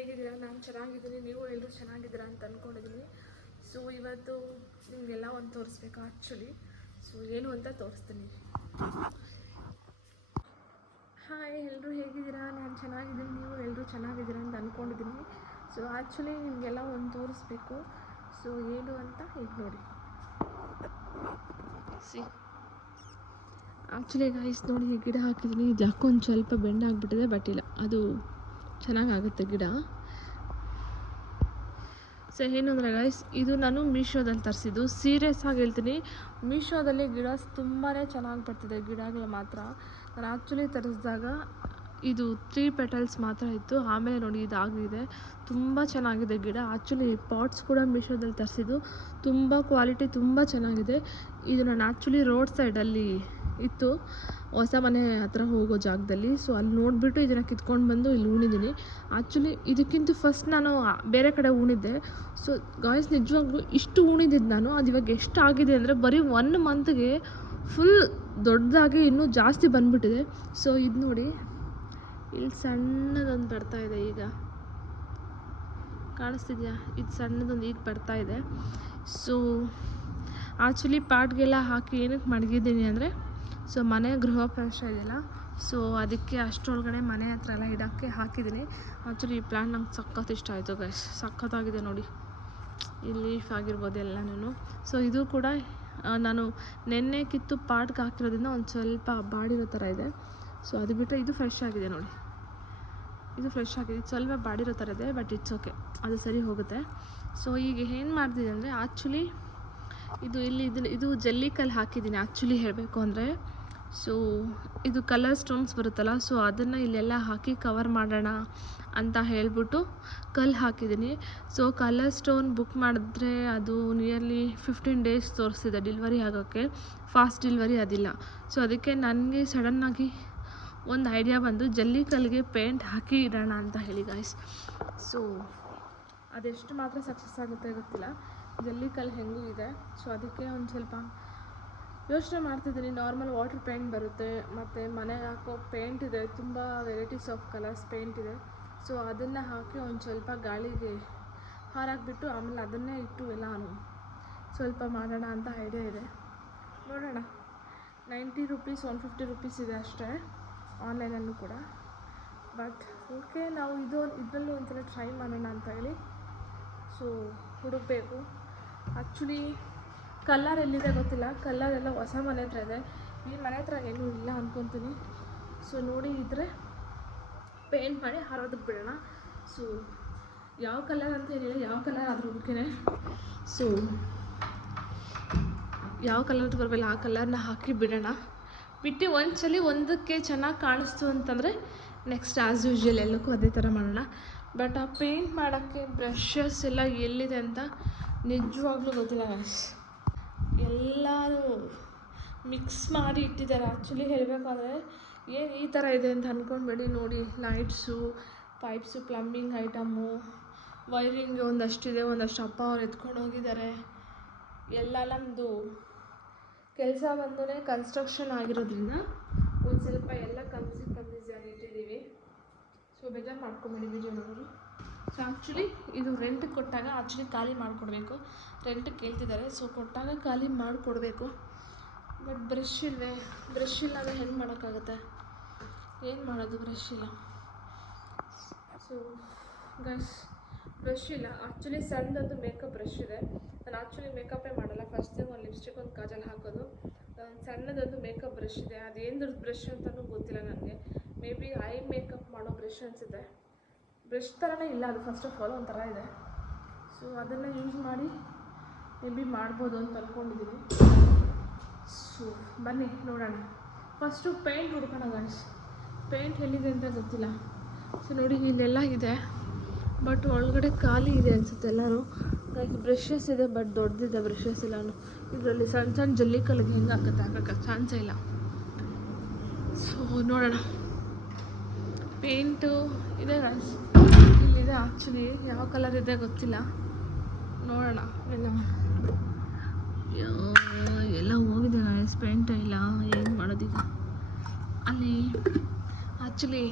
ಹೇಗಿದ್ದೀರಾ? ನಾನು ಚೆನ್ನಾಗಿದ್ದೀನಿ, ನೀವು ಎಲ್ಲರೂ ಚೆನ್ನಾಗಿದ್ದೀರಾ ಅಂತ ಅಂದ್ಕೊಂಡಿದ್ದೀನಿ. ಸೊ ಇವತ್ತು ನಿಮಗೆಲ್ಲ ಒಂದು ತೋರಿಸ್ಬೇಕು ಆ್ಯಕ್ಚುಲಿ. ಸೊ ಏನು ಅಂತ ತೋರಿಸ್ತೀನಿ. ಹಾಯ್, ಎಲ್ಲರೂ ಹೇಗಿದ್ದೀರಾ? ನಾನು ಚೆನ್ನಾಗಿದ್ದೀನಿ, ನೀವು ಎಲ್ಲರೂ ಚೆನ್ನಾಗಿದ್ದೀರಾ ಅಂತ ಅಂದ್ಕೊಂಡಿದ್ದೀನಿ. ಸೊ ಆ್ಯಕ್ಚುಲಿ ನಿಮಗೆಲ್ಲ ಒಂದು ತೋರಿಸ್ಬೇಕು. ಸೊ ಏನು ಅಂತ ಈಗ ನೋಡಿ. ಆ್ಯಕ್ಚುಲಿ ಗೈಸ್ ನೋಡಿ, ಈ ಗಿಡ ಹಾಕಿದ್ದೀನಿ. ಇದು ಯಾಕೊಂದು ಸ್ವಲ್ಪ ಬೆಂಡ್ ಆಗಿಬಿಟ್ಟಿದೆ, ಬಟ್ ಇಲ್ಲ, ಅದು ಚೆನ್ನಾಗಾಗುತ್ತೆ ಗಿಡ. ಸೊ ಏನು ಅಂದರೆ ಗೈಸ್, ಇದು ನಾನು ಮೀಶೋದಲ್ಲಿ ತರಿಸಿದ್ದು. ಸೀರಿಯಸ್ ಆಗಿ ಹೇಳ್ತೀನಿ, ಮೀಶೋದಲ್ಲಿ ಗಿಡ ತುಂಬಾ ಚೆನ್ನಾಗಿ ಬರ್ತಿದೆ, ಗಿಡಗಳು ಮಾತ್ರ. ನಾನು ಆ್ಯಕ್ಚುಲಿ ತರಿಸಿದಾಗ ಇದು 3 ಪೆಟಲ್ಸ್ ಮಾತ್ರ ಇತ್ತು. ಆಮೇಲೆ ನೋಡಿ ಇದಾಗಿದೆ, ತುಂಬ ಚೆನ್ನಾಗಿದೆ ಗಿಡ. ಆ್ಯಕ್ಚುಲಿ ಪಾಟ್ಸ್ ಕೂಡ ಮೀಶೋದಲ್ಲಿ ತರಿಸಿದ್ದು, ತುಂಬ ಕ್ವಾಲಿಟಿ ತುಂಬ ಚೆನ್ನಾಗಿದೆ. ಇದು ನಾನು ಆ್ಯಕ್ಚುಲಿ ರೋಡ್ ಸೈಡಲ್ಲಿ ಇತ್ತು, ಹೊಸ ಮನೆ ಹತ್ರ ಹೋಗೋ ಜಾಗದಲ್ಲಿ. ಸೊ ಅಲ್ಲಿ ನೋಡಿಬಿಟ್ಟು ಇದನ್ನು ಕಿತ್ಕೊಂಡು ಬಂದು ಇಲ್ಲಿ ಉಣಿದ್ದೀನಿ. ಆ್ಯಕ್ಚುಲಿ ಇದಕ್ಕಿಂತ ಫಸ್ಟ್ ನಾನು ಬೇರೆ ಕಡೆ ಉಣಿದ್ದೆ. ಸೊ ಗಾಯ್ಸ್, ನಿಜವಾಗ್ಲೂ ಇಷ್ಟು ಉಣಿದಿದ್ದು ನಾನು, ಅದು ಇವಾಗ ಎಷ್ಟಾಗಿದೆ ಅಂದರೆ ಬರೀ 1 ಮಂತ್ಗೆ ಫುಲ್ ದೊಡ್ಡದಾಗಿ ಇನ್ನೂ ಜಾಸ್ತಿ ಬಂದುಬಿಟ್ಟಿದೆ. ಸೊ ಇದು ನೋಡಿ, ಇಲ್ಲಿ ಸಣ್ಣದೊಂದು ಬರ್ತಾಯಿದೆ, ಈಗ ಕಾಣಿಸ್ತಿದೆಯಾ? ಇದು ಸಣ್ಣದೊಂದು ಈಗ ಬರ್ತಾಯಿದೆ. ಸೊ ಆ್ಯಕ್ಚುಲಿ ಪಾಟ್ಗೆಲ್ಲ ಹಾಕಿ ಏನಕ್ಕೆ ಮಡಗಿದ್ದೀನಿ ಅಂದರೆ, ಸೊ ಮನೆ ಗೃಹ ಪ್ರವೇಶ ಇದೆಯಲ್ಲ, ಸೊ ಅದಕ್ಕೆ ಅಷ್ಟರೊಳಗಡೆ ಮನೆ ಹತ್ರ ಎಲ್ಲ ಇಡೋಕ್ಕೆ ಹಾಕಿದ್ದೀನಿ. ಆ್ಯಕ್ಚುಲಿ ಈ ಪ್ಲ್ಯಾಂಟ್ ನಂಗೆ ಸಖತ್ ಇಷ್ಟ ಆಯಿತು ಗೈಸ್, ಸಖತ್ತಾಗಿದೆ ನೋಡಿ, ಈ ಲೀಫ್ ಆಗಿರ್ಬೋದು ಎಲ್ಲನೂ. ಸೊ ಇದು ಕೂಡ ನಾನು ನೆನ್ನೆ ಕಿತ್ತು ಪಾಟ್ಗೆ ಹಾಕಿರೋದ್ರಿಂದ ಒಂದು ಸ್ವಲ್ಪ ಬಾಡಿರೋ ಥರ ಇದೆ. ಸೊ ಅದು ಬಿಟ್ಟರೆ ಇದು ಫ್ರೆಶ್ ಆಗಿದೆ ನೋಡಿ, ಇದು ಫ್ರೆಶ್ ಆಗಿದೆ. ಇದು ಸ್ವಲ್ಪ ಬಾಡಿರೋ ಥರ ಇದೆ, ಬಟ್ ಇಟ್ಸ್ ಓಕೆ, ಅದು ಸರಿ ಹೋಗುತ್ತೆ. ಸೊ ಈಗ ಏನು ಮಾಡ್ತಿದ್ದೆ ಅಂದರೆ, ಆ್ಯಕ್ಚುಲಿ ಇದು ಜಲ್ಲಿಕಲ್ಲು ಹಾಕಿದ್ದೀನಿ ಆ್ಯಕ್ಚುಲಿ ಹೇಳಬೇಕು ಅಂದರೆ. ಸೊ ಇದು ಕಲರ್ ಸ್ಟೋನ್ಸ್ ಬರುತ್ತಲ್ಲ, ಸೊ ಅದನ್ನು ಇಲ್ಲೆಲ್ಲ ಹಾಕಿ ಕವರ್ ಮಾಡೋಣ ಅಂತ ಹೇಳ್ಬಿಟ್ಟು ಕಲ್ಲು ಹಾಕಿದ್ದೀನಿ. ಸೊ ಕಲರ್ ಸ್ಟೋನ್ ಬುಕ್ ಮಾಡಿದ್ರೆ ಅದು ನಿಯರ್ಲಿ 15 ಡೇಸ್ ತೋರಿಸ್ತಿದೆ ಡೆಲಿವರಿ ಆಗೋಕ್ಕೆ, ಫಾಸ್ಟ್ ಡೆಲಿವರಿ ಅದಿಲ್ಲ. ಸೊ ಅದಕ್ಕೆ ನನಗೆ ಸಡನ್ನಾಗಿ ಒಂದು ಐಡಿಯಾ ಬಂದು ಜಲ್ಲಿಕಲ್ಲಿಗೆ ಪೇಂಟ್ ಹಾಕಿ ಇಡೋಣ ಅಂತ ಹೇಳಿ ಗಾಯ್ಸ್. ಸೊ ಅದೆಷ್ಟು ಮಾತ್ರ ಸಕ್ಸಸ್ ಆಗುತ್ತೆ ಗೊತ್ತಿಲ್ಲ, ಜಲ್ಲಿಕಲ್ಲು ಹೆಂಗೂ ಇದೆ. ಸೊ ಅದಕ್ಕೆ ಒಂದು ಸ್ವಲ್ಪ ಯೋಚನೆ ಮಾಡ್ತಿದ್ದೀನಿ. ನಾರ್ಮಲ್ ವಾಟರ್ ಪೇಂಟ್ ಬರುತ್ತೆ, ಮತ್ತು ಮನೆಗೆ ಹಾಕೋ ಪೇಂಟ್ ಇದೆ, ತುಂಬ ವೆರೈಟೀಸ್ ಆಫ್ ಕಲರ್ಸ್ ಪೇಂಟ್ ಇದೆ. ಸೊ ಅದನ್ನು ಹಾಕಿ ಒಂದು ಸ್ವಲ್ಪ ಗಾಳಿಗೆ ಹಾರಾಕ್ಬಿಟ್ಟು ಆಮೇಲೆ ಅದನ್ನೇ ಇಟ್ಟು ಎಲ್ಲ ಸ್ವಲ್ಪ ಮಾಡೋಣ ಅಂತ ಐಡಿಯಾ ಇದೆ. ನೋಡೋಣ. 90 ರುಪೀಸ್ 150 ರುಪೀಸ್ ಇದೆ ಅಷ್ಟೇ, ಆನ್ಲೈನಲ್ಲೂ ಕೂಡ. ಬಟ್ ಓಕೆ, ನಾವು ಇದರಲ್ಲೂ ಒಂದ್ಸಲ ಟ್ರೈ ಮಾಡೋಣ ಅಂತ ಹೇಳಿ ಸೊ ಹುಡುಕಬೇಕು. ಆ್ಯಕ್ಚುಲಿ ಕಲರ್ ಎಲ್ಲಿದೆ ಗೊತ್ತಿಲ್ಲ, ಕಲರ್ ಎಲ್ಲ ಹೊಸ ಮನೆ ಹತ್ರ ಇದೆ, ಈ ಮನೆ ಹತ್ರ ಏನೂ ಇಲ್ಲ ಅಂದ್ಕೊತೀನಿ. ಸೊ ನೋಡಿ, ಇದ್ದರೆ ಪೇಂಟ್ ಮಾಡಿ ಹಾರೋದಕ್ಕೆ ಬಿಡೋಣ. ಸೊ ಯಾವ ಕಲರ್ ಅಂತ ಏನಿಲ್ಲ, ಯಾವ ಕಲರ್ ಆದರೂ ಓಕೆನೆ. ಸೊ ಯಾವ ಕಲರ್ ಬರಬೇಲ್ಲ ಆ ಕಲರ್ನ ಹಾಕಿ ಬಿಡೋಣ. ಬಿಟ್ಟು ಒಂದ್ಸಲಿ ಒಂದಕ್ಕೆ ಚೆನ್ನಾಗಿ ಕಾಣಿಸ್ತು ಅಂತಂದರೆ ನೆಕ್ಸ್ಟ್ ಆ್ಯಸ್ ಯೂಶ್ವಲ್ ಎಲ್ಲಕ್ಕೂ ಅದೇ ಥರ ಮಾಡೋಣ. ಬಟ್ ಆ ಪೇಂಟ್ ಮಾಡೋಕ್ಕೆ ಬ್ರಷಸ್ ಎಲ್ಲ ಎಲ್ಲಿದೆ ಅಂತ ನಿಜವಾಗ್ಲೂ ಗೊತ್ತಿಲ್ಲ ಗೈಸ್. ಎಲ್ಲರೂ ಮಿಕ್ಸ್ ಮಾಡಿ ಇಟ್ಟಿದ್ದಾರೆ. ಆ್ಯಕ್ಚುಲಿ ಹೇಳಬೇಕಾದ್ರೆ ಏನು ಈ ಥರ ಇದೆ ಅಂತ ಅಂದ್ಕೊಂಡ್ಬೇಡಿ. ನೋಡಿ, lights, pipes, plumbing item, wiring ಒಂದಷ್ಟಿದೆ, ಒಂದಷ್ಟು ಅಪ್ಪ ಅವ್ರು ಎತ್ಕೊಂಡು ಹೋಗಿದ್ದಾರೆ. ಎಲ್ಲ ನಮ್ಮದು ಕೆಲಸ ಬಂದೂ ಕನ್ಸ್ಟ್ರಕ್ಷನ್ ಆಗಿರೋದ್ರಿಂದ ಒಂದು ಸ್ವಲ್ಪ ಎಲ್ಲ ಕಮ್ಮಿಸಿ ಇಟ್ಟಿದ್ದೀವಿ. ಸೊ ಬೇಜಾರು ಮಾಡ್ಕೊಂಬೇಡಿ ವಿಡಿಯೋ ನೋಡಿ. ಸೊ ಆ್ಯಕ್ಚುಲಿ ಇದು ರೆಂಟಿಗೆ ಕೊಟ್ಟಾಗ ಆ್ಯಕ್ಚುಲಿ ಖಾಲಿ ಮಾಡಿಕೊಡ್ಬೇಕು, ರೆಂಟಿಗೆ ಕೇಳ್ತಿದ್ದಾರೆ. ಸೊ ಕೊಟ್ಟಾಗ ಖಾಲಿ ಮಾಡಿಕೊಡ್ಬೇಕು. ಬಟ್ ಬ್ರಷ್ ಇಲ್ಲದೆ ಹೆಂಗೆ ಮಾಡೋಕ್ಕಾಗುತ್ತೆ? ಏನು ಮಾಡೋದು? ಬ್ರಷ್ ಇಲ್ಲ. ಸೊ ಗೈಸ್, ಬ್ರಷ್ ಇಲ್ಲ. ಆ್ಯಕ್ಚುಲಿ ಸಣ್ಣದೊಂದು ಮೇಕಪ್ ಬ್ರಷ್ ಇದೆ. ನಾನು ಆ್ಯಕ್ಚುಲಿ ಮೇಕಪ್ಪೇ ಮಾಡಲ್ಲ, ಫಸ್ಟ್ ಟೈಮ್ ಒಂದು ಲಿಪ್ಸ್ಟಿಕ್, ಒಂದು ಕಾಜಲ್ ಹಾಕೋದು. ಸಣ್ಣದೊಂದು ಮೇಕಪ್ ಬ್ರಷ್ ಇದೆ, ಅದೇನು ಬ್ರಷ್ ಅಂತಲೂ ಗೊತ್ತಿಲ್ಲ ನನಗೆ. ಮೇ ಬಿ ಐ ಮೇಕಪ್ ಮಾಡೋ ಬ್ರಷ್ ಅನಿಸುತ್ತೆ. ಬ್ರಷ್ ಥರನೇ ಇಲ್ಲ ಅದು, ಫಸ್ಟ್ ಆಫ್ ಆಲ್ ಒಂಥರ ಇದೆ. ಸೊ ಅದನ್ನು ಯೂಸ್ ಮಾಡಿ ಮೇ ಬಿ ಮಾಡ್ಬೋದು ಅಂತ ಅಂದ್ಕೊಂಡಿದ್ದೀನಿ. ಸೊ ಬನ್ನಿ ನೋಡೋಣ. ಫಸ್ಟು ಪೇಂಟ್ ಹುಡ್ಕೋಣ ಗೈಸ್. ಪೇಂಟ್ ಎಲ್ಲಿದೆ ಅಂತ ಗೊತ್ತಿಲ್ಲ. ಸೊ ನೋಡಿ, ಇಲ್ಲೆಲ್ಲ ಇದೆ, ಬಟ್ ಒಳಗಡೆ ಖಾಲಿ ಇದೆ ಅನಿಸುತ್ತೆ ಎಲ್ಲರೂ. ಬ್ರಷಸ್ ಇದೆ, ಬಟ್ ದೊಡ್ಡದಿದೆ ಬ್ರಷಸ್ ಎಲ್ಲನೂ. ಇದರಲ್ಲಿ ಸಣ್ಣ ಜಲ್ಲಿಕಲ್ಲಿಗೆ ಹೆಂಗೆ ಹಾಕೋಕ್ಕೆ ಚಾನ್ಸೇ ಇಲ್ಲ. ಸೊ ನೋಡೋಣ. ಪೇಂಟು ಇದೆ ಗೈಸ್, ಇಲ್ಲಿದೆ. ಆ್ಯಕ್ಚುಲಿ ಯಾವ ಕಲರ್ ಇದೆ ಗೊತ್ತಿಲ್ಲ, ನೋಡೋಣ. ಎಲ್ಲ ಹೋಗಿದೆ ಗೈಸ್, ಪೇಂಟ್ ಇಲ್ಲ. ಏನು ಮಾಡೋದೀಗ? ಅಲ್ಲಿ ಆ್ಯಕ್ಚುಲಿ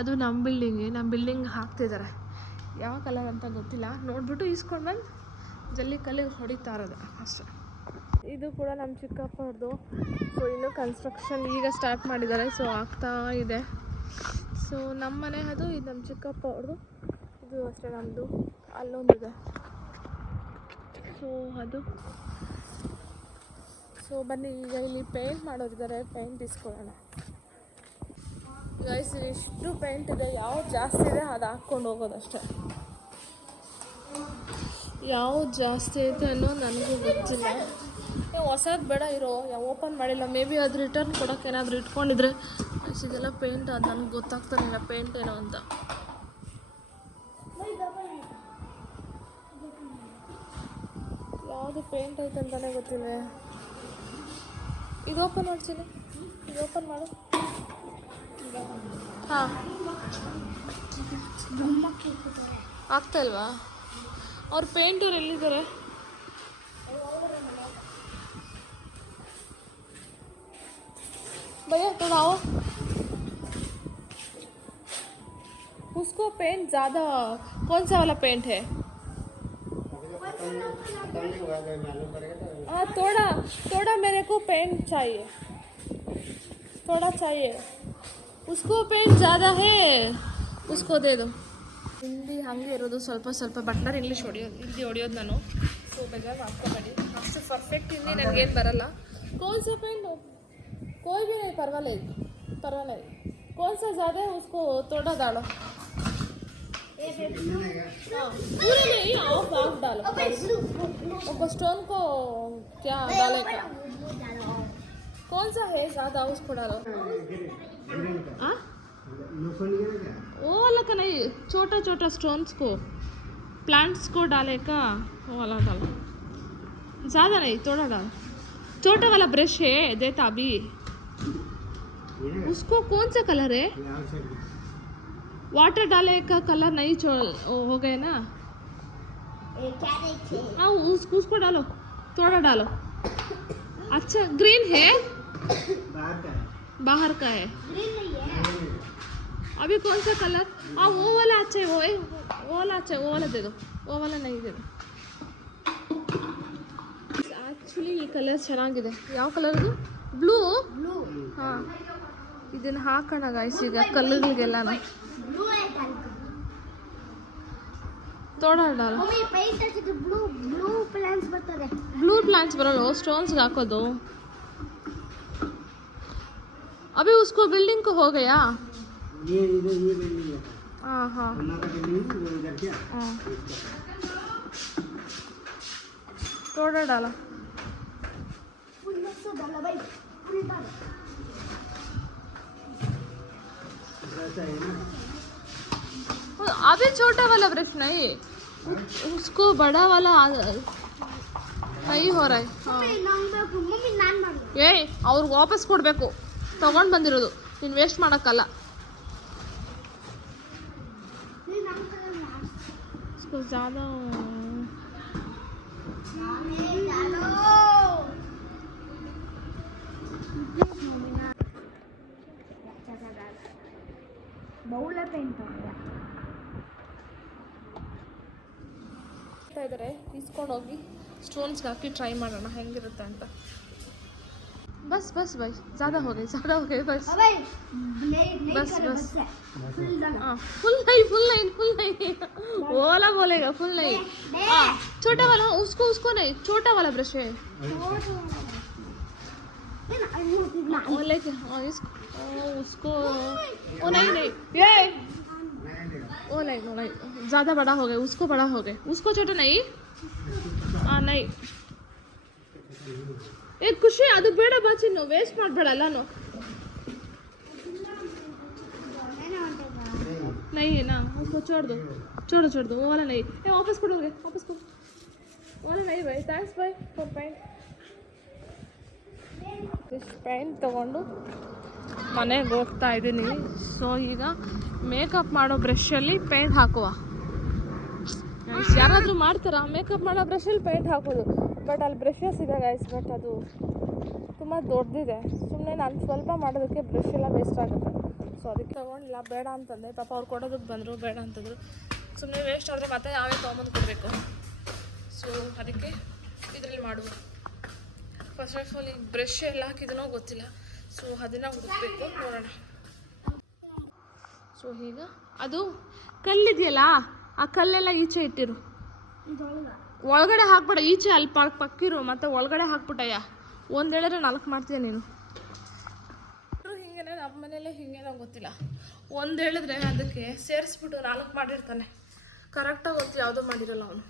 ಅದು ನಮ್ಮ ಬಿಲ್ಡಿಂಗ್ ಹಾಕ್ತಿದ್ದಾರೆ. ಯಾವ ಕಲರ್ ಅಂತ ಗೊತ್ತಿಲ್ಲ, ನೋಡ್ಬಿಟ್ಟು ಇಸ್ಕೊಂಡು ಬಂದು ಜಲ್ಲಿ ಕಲ್ಲಿಗೆ ಹೊಡಿತಾ ಇರೋದು ಅಷ್ಟೇ. ಇದು ಕೂಡ ನಮ್ಮ ಚಿಕ್ಕಪ್ಪವ್ರದ್ದು. ಸೊ ಇನ್ನೂ ಕನ್ಸ್ಟ್ರಕ್ಷನ್ ಈಗ ಸ್ಟಾರ್ಟ್ ಮಾಡಿದ್ದಾರೆ, ಸೊ ಆಗ್ತಾ ಇದೆ. ಸೊ ನಮ್ಮ ಮನೆ ಅದು, ಇದು ನಮ್ಮ ಚಿಕ್ಕಪ್ಪ ಅವ್ರದ್ದು, ಇದು ಅಷ್ಟೇ ನಮ್ಮದು. ಅಲ್ಲೊಂದಿದೆ, ಸೊ ಅದು. ಸೊ ಬನ್ನಿ ಈಗ ಇಲ್ಲಿ ಪೇಂಟ್ ಮಾಡೋರಿದ್ದಾರೆ, ಪೇಂಟ್ ಇಸ್ಕೊಳ್ಳೋಣ. ಗೈಸ್ ಇಷ್ಟು ಪೇಂಟ್ ಇದೆ, ಯಾವ್ದು ಜಾಸ್ತಿ ಇದೆ ಅದು ಹಾಕ್ಕೊಂಡು ಹೋಗೋದಷ್ಟೇ. ಯಾವ್ದು ಜಾಸ್ತಿ ಐತೆ ಅನ್ನೋ ನನಗೂ ಗೊತ್ತಿಲ್ಲ. ಹೊಸದು ಬೇಡ ಇರೋ, ಓಪನ್ ಮಾಡಿಲ್ಲ. ಮೇ ಬಿ ಅದು ರಿಟರ್ನ್ ಕೊಡೋಕೆ ಏನಾದರೂ ಇಟ್ಕೊಂಡಿದ್ರೆ. ಇದೆಲ್ಲ ಪೇಂಟ್ ಅದು ನನಗೆ ಗೊತ್ತಾಗ್ತಾನಿಲ್ಲ ಪೇಂಟ್ ಏನೋ ಅಂತ. ಯಾವುದು ಪೇಂಟ್ ಐತೆ ಅಂತಲೇ ಗೊತ್ತಿಲ್ಲ. ಇದು ಓಪನ್ ಮಾಡ್ತೀನಿ, ಇದು ಓಪನ್ ಮಾಡು. ಹಾಂ ಆಗ್ತಾ ಇಲ್ವಾ? ಅವ್ರ ಪೇಂಟವ್ರು ಎಲ್ಲಿದ್ದಾರೆ? भैया थोड़ा आओ, उसको पेंट ज़्यादा कौन सा वाला पेंट है? हाँ थोड़ा थोड़ा मेरे को पेंट चाहिए, थोड़ा चाहिए. उसको पेंट ज़्यादा है, उसको दे दो. ಹಿಂದಿ ಹಾಗೆ ಇರೋದು, ಸ್ವಲ್ಪ ಸ್ವಲ್ಪ ಬಟ್ಲರ್ ಇಂಗ್ಲೀಷ್ ಹೊಡಿಯೋದು ನಾನು. ಸೊ ಬೇಜಾರು ಮಾಡ್ಕೊಬೇಡಿ, ಅಷ್ಟು ಪರ್ಫೆಕ್ಟ್ ಹಿಂದಿ ನನಗೇನು ಬರಲ್ಲ. कौन सा पेंट? कोई भी नहीं, परवाह नहीं. कौन सा ज़्यादा है उसको थोड़ा डालो. हाँ पूरा नहीं, ऑफ डालो. वो स्टोन को क्या डालेगा? कौन सा है ज़्यादा, उसको डालो. हाँ वो वाला का नहीं, छोटा छोटा स्टोन्स को, प्लांट्स को डालेगा, वो वाला डालो. ज़्यादा नहीं, थोड़ा डालो. छोटा वाला ब्रश है देता अभी. उसको कौन सा कलर है? वाटर डाले का कलर नहीं हो गए ना. हाँ उसको डालो, थोड़ा डालो. अच्छा ग्रीन है, बाहर का है. अभी कौन सा कलर? हाँ वो वाला अच्छा है, वो वाला अच्छा है, वो वाला दे दो. वो वाला नहीं दे दो. ಆ್ಯಕ್ಚುಲಿ ಈ ಕಲರ್ ಚೆನ್ನಾಗಿದೆ. ಯಾವ ಕಲರ್ ಇದು? ಬ್ಲೂ. ಹಾಂ ಇದನ್ನು ಹಾಕೋಣ ಗಾಯ್ಸ್ ಈಗ ಕಲ್ಲುಗಳಿಗೆಲ್ಲ. ತೋಡಾಡಲ್ಲ, ಬ್ಲೂ ಪ್ಲಾಂಟ್ಸ್ ಬರಲ್ಲ, ಸ್ಟೋನ್ಸ್ಗೆ ಹಾಕೋದು. ಅಭಿ उसको बिल्डिंग को हो गया. हाँ हाँ थोड़ा डाला. अभी छोटा वाला ब्रश नहीं, उसको बड़ा वाला नहीं हो रहा है. ಏ ಅವ್ರಿಗೆ ವಾಪಸ್ ಕೊಡಬೇಕು, ತಗೊಂಡು ಬಂದಿರೋದು. ನೀನು ವೇಸ್ಟ್ ಮಾಡೋಕ್ಕಲ್ಲ. ज़्यादा ಬೌಲ ಪೇಂಟ್ ಇದ್ದಾರೆ, ಇಸ್ಕೊಂಡು ಹೋಗಿ ಸ್ಟೋನ್ಸ್ಗೆ ಹಾಕಿ ಟ್ರೈ ಮಾಡೋಣ ಹೆಂಗಿರುತ್ತೆ ಅಂತ. बस बस भाई ज़्यादा हो गए बस बस बस. हाँ फुल नहीं वो वाला बोलेगा फुल नहीं. हाँ छोटा वाला, उसको नहीं, छोटा वाला ब्रश है वो लेके. हाँ उसको वो नहीं ये वो नहीं ज़्यादा बड़ा हो गया, उसको बड़ा हो गया, उसको छोटा नहीं. हाँ नहीं एक ಖುಷಿ ಅದು ಬೇಡ ಬಾಚಿ, ನಾವು ವೇಸ್ಟ್ ಮಾಡಬೇಡಲ್ಲ. नहीं है ना, उसको छोड़ दो वो वाला नहीं. वापस ಕೊಡೋगे, वापस को वो वाला नहीं भाई. थैंक्स भाई फॉर पेंट. ಇಷ್ಟು ಪೇಂಟ್ ತೊಗೊಂಡು ಮನೆಗೆ ಹೋಗ್ತಾ ಇದ್ದೀನಿ. ಸೊ ಈಗ ಮೇಕಪ್ ಮಾಡೋ ಬ್ರಷಲ್ಲಿ ಪೇಂಟ್ ಹಾಕುವ. ಯಾರಾದರೂ ಮಾಡ್ತಾರಾ ಮೇಕಪ್ ಮಾಡೋ ಬ್ರಷಲ್ಲಿ ಪೇಂಟ್ ಹಾಕೋದು? ಬಟ್ ಅಲ್ಲಿ ಬ್ರಷಸ್ ಇದೆ ಗೈಸ್, ಬಟ್ ಅದು ತುಂಬ ದೊಡ್ಡದಿದೆ. ಸುಮ್ಮನೆ ನಾನು ಸ್ವಲ್ಪ ಮಾಡೋದಕ್ಕೆ ಬ್ರಷ್ ಎಲ್ಲ ವೇಸ್ಟ್ ಆಗುತ್ತೆ. ಸೊ ಅದಕ್ಕೆ ತೊಗೊಂಡಿಲ್ಲ, ಬೇಡ ಅಂತಂದೆ. ಪಾಪ ಅವ್ರು ಕೊಡೋದಕ್ಕೆ ಬಂದರು, ಬೇಡ ಅಂತಂದರು. ಸುಮ್ಮನೆ ವೇಸ್ಟ್ ಆದರೆ ಮತ್ತೆ ನಾವೇ ತೊಗೊಂಬಂದು ಕೊಡಬೇಕು. ಸೊ ಅದಕ್ಕೆ ಇದರಲ್ಲಿ ಮಾಡುವ. ಫಸ್ಟ್ ಆಫ್ ಆಲ್ ಈಗ ಬ್ರಷ್ ಎಲ್ಲ ಹಾಕಿದನೋ ಗೊತ್ತಿಲ್ಲ, ಸೊ ಅದನ್ನು ಹುಡುಕಬೇಕು, ನೋಡೋಣ. ಸೊ ಈಗ ಅದು ಕಲ್ಲಿದೆಯಲ್ಲ, ಆ ಕಲ್ಲೆಲ್ಲ ಈಚೆ ಇಟ್ಟಿರು, ಒಳಗಡೆ ಹಾಕ್ಬಿಡ, ಈಚೆ ಅಲ್ಲಿ ಪಕ್ಕಿರು, ಮತ್ತೆ ಒಳಗಡೆ ಹಾಕ್ಬಿಟ್ಟಯ್ಯ. ಒಂದು ಹೇಳಿದ್ರೆ 4 ಮಾಡ್ತೀಯ ನೀನು. ಹಿಂಗೆ ನಮ್ಮ ಮನೆಯಲ್ಲೇ ಹಿಂಗೇನೋ ಗೊತ್ತಿಲ್ಲ, ಒಂದು ಹೇಳಿದ್ರೆ ಅದಕ್ಕೆ ಸೇರಿಸ್ಬಿಟ್ಟು 4 ಮಾಡಿರ್ತಾನೆ. ಕರೆಕ್ಟಾಗಿ ಗೊತ್ತು ಯಾವುದೂ ಮಾಡಿರಲ್ಲ ಅವನು.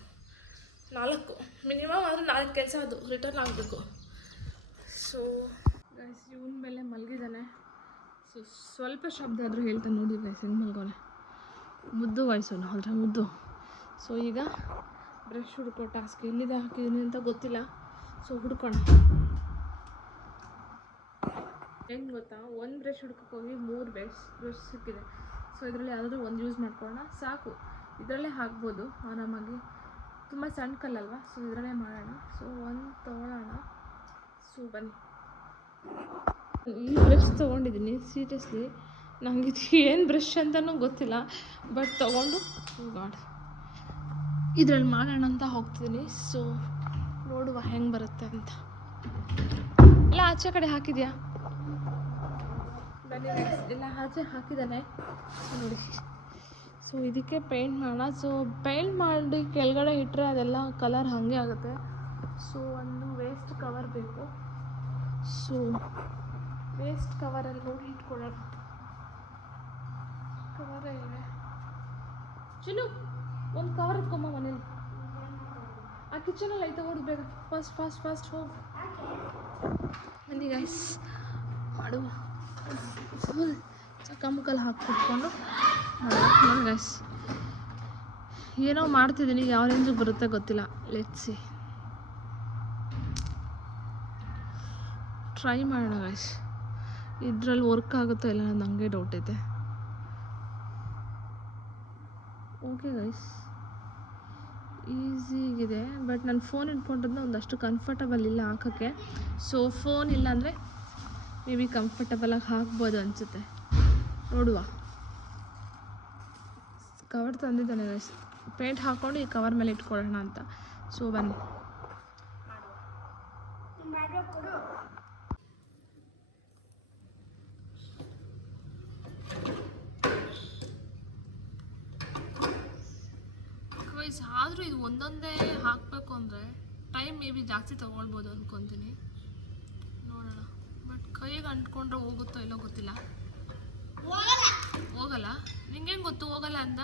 4 ಮಿನಿಮಮ್ ಆದರೆ 4 ಕೆಲಸ ಅದು ರಿಟರ್ನ್ ಆಗಬೇಕು. ಸೊ ಗೈಸ್ ಇವನ ಮೇಲೆ ಮಲಗಿದ್ದಾನೆ. ಸೊ ಸ್ವಲ್ಪ ಶಬ್ದ ಆದರೂ ಹೇಳ್ತಾನೆ ನೋಡಿ ಗೈಸ್, ಹೆಂಗೆ ಮಲ್ಗೋನೆ, ಮುದ್ದು ವಯಸ್ಸೋನು ಆದರೆ ಮುದ್ದು. ಸೊ ಈಗ ಬ್ರಷ್ ಹುಡ್ಕೋ ಟಾಸ್ಕ್ ಎಲ್ಲಿದೆ ಹಾಕಿದ್ದೀನಿ ಅಂತ ಗೊತ್ತಿಲ್ಲ. ಸೊ ಹುಡ್ಕೋಣ. ಹೆಂಗೆ ಗೊತ್ತಾ, ಒಂದು ಬ್ರಷ್ ಹುಡ್ಕೋಕೆ ಹೋಗಿ 3 ಬ್ರಷ್ ಸಿಕ್ಕಿದೆ. ಸೊ ಇದರಲ್ಲಿ ಯಾವುದಾದ್ರೂ ಒಂದು ಯೂಸ್ ಮಾಡ್ಕೊಳ್ಳೋಣ, ಸಾಕು. ಇದರಲ್ಲೇ ಹಾಕ್ಬೋದು ಆರಾಮಾಗಿ, ತುಂಬ ಸಣ್ಣ ಕಲ್ಲಲ್ವಾ. ಸೊ ಇದರಲ್ಲೇ ಮಾಡೋಣ. ಸೊ ಒಂದು ತೊಗೊಳ್ಳೋಣ. ಸೊ ಬನ್ನಿ, ಈ ಬ್ರಷ್ ತೊಗೊಂಡಿದ್ದೀನಿ. ಸೀರಿಯಸ್ಲಿ ನನಗೆ ಇದು ಏನು ಬ್ರಷ್ ಅಂತಲೂ ಗೊತ್ತಿಲ್ಲ, ಬಟ್ ತೊಗೊಂಡು ಗಾಡ್ ಇದರಲ್ಲಿ ಮಾಡೋಣ ಅಂತ ಹೋಗ್ತಿದ್ದೀನಿ. ಸೊ ನೋಡುವ ಹೆಂಗೆ ಬರುತ್ತೆ ಅಂತ. ಎಲ್ಲ ಆಚೆ ಕಡೆ ಹಾಕಿದ್ಯಾ? ಬನ್ನಿ ಎಲ್ಲ ಆಚೆ ಹಾಕಿದ್ದಾನೆ ನೋಡಿ. ಸೊ ಇದಕ್ಕೆ ಪೇಂಟ್ ಮಾಡೋಣ. ಸೊ ಪೇಂಟ್ ಮಾಡಿ ಕೆಳಗಡೆ ಇಟ್ಟರೆ ಅದೆಲ್ಲ ಕಲರ್ ಹಾಗೆ ಆಗುತ್ತೆ. ಸೊ ಒಂದು ವೇಸ್ಟ್ ಕವರ್ ಬೇಕು. ಸೊ ವೇಸ್ಟ್ ಕವರಲ್ಲಿ ನೋಡಿ ಇಟ್ಕೊಳ್ಳೋಣ. ಕವರೇ ಇವೆ. ಚಿನ್ನು ಒಂದು ಕವರ್ ಇಟ್ಕೊಂಬ ಮನೇಲಿ. ಆ ಕಿಚನಲ್ಲಿ ಐತೆ, ಓಡು ಬೇಗ, ಫಾಸ್ಟ್ ಹೋಗು. ಬನ್ನಿ ಗೈಸ್ ಮಾಡುವ. ಫುಲ್ ಚಕ್ಕಮುಕ್ಕಲ್ಲಿ ಹಾಕ್ಬಿಟ್ಕೊಂಡು ನೋಡಿ ಗೈಸ್, ಏನೋ ಮಾಡ್ತಿದ್ದೀನಿ, ಯಾವ ರೇಂಜಿಗೆ ಬರುತ್ತೆ ಗೊತ್ತಿಲ್ಲ. ಲೆಟ್ಸ್ ಸಿ, ಟ್ರೈ ಮಾಡೋಣ ಗೈಸ್. ಇದರಲ್ಲಿ ವರ್ಕ್ ಆಗುತ್ತೋ ಇಲ್ಲ ನನಗೆ ಡೌಟ್ ಐತೆ. ಓಕೆ ಗೈಸ್, ಈಸಿಗಿದೆ, ಬಟ್ ನಾನು ಫೋನ್ ಇಟ್ಕೊಂಡಿದ್ನ ಒಂದಷ್ಟು ಕಂಫರ್ಟಬಲ್ ಇಲ್ಲ ಹಾಕೋಕ್ಕೆ. ಸೊ ಫೋನ್ ಇಲ್ಲ ಅಂದರೆ ಮೇ ಬಿ ಕಂಫರ್ಟಬಲಾಗಿ ಹಾಕ್ಬೋದು ಅನಿಸುತ್ತೆ, ನೋಡುವ. ಕವರ್ ತಂದಿದ್ದಾನೆ ಗೈಸ್, ಪೇಂಟ್ ಹಾಕ್ಕೊಂಡು ಈ ಕವರ್ ಮೇಲೆ ಇಟ್ಕೊಳ್ಳೋಣ ಅಂತ. ಸೊ ಬನ್ನಿ. ಆದರೂ ಇದು ಒಂದೊಂದೇ ಹಾಕಬೇಕು ಅಂದರೆ ಟೈಮ್ ಮೇ ಬಿ ಜಾಸ್ತಿ ತೊಗೊಳ್ಬೋದು ಅಂದ್ಕೊತೀನಿ, ನೋಡೋಣ. ಬಟ್ ಕೈಗೆ ಅಂಟ್ಕೊಂಡ್ರೆ ಹೋಗುತ್ತೋ ಇಲ್ಲೋ ಗೊತ್ತಿಲ್ಲ. ಹೋಗಲ್ಲ? ನಿಂಗೆ ಗೊತ್ತು ಹೋಗಲ್ಲ ಅಂತ?